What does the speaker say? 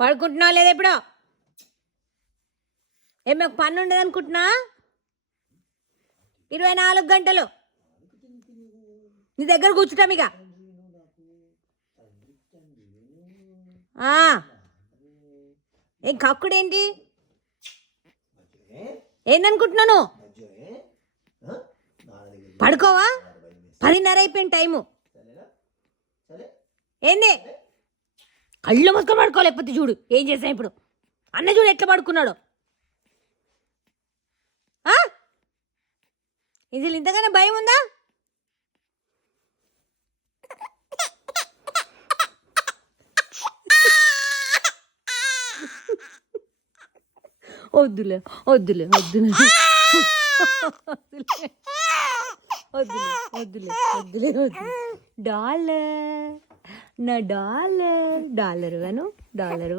పడుకుంటున్నావు లేదా ఇప్పుడు? ఏమో పని ఉండదు అనుకుంటున్నా? 24 గంటలు నీ దగ్గర కూర్చుంటాం ఇక. ఏం కక్కుడేంటి? ఏందనుకుంటున్నాను? పడుకోవా? 10:30 అయిపోయింది టైము. ఏంది కళ్ళు మూసుకొని పడుకోలేకపోతే చూడు ఏం చేసాం ఇప్పుడు. అన్న చూడు ఎట్లా పడుకున్నాడు. ఇది ఇంతగానే భయం ఉందా? వద్దులే వద్దులే వద్దులే వద్దులే వద్దులే వద్దులే వద్దు. డాలర్ నా డాలర్ డాలర్ వేను డాలర్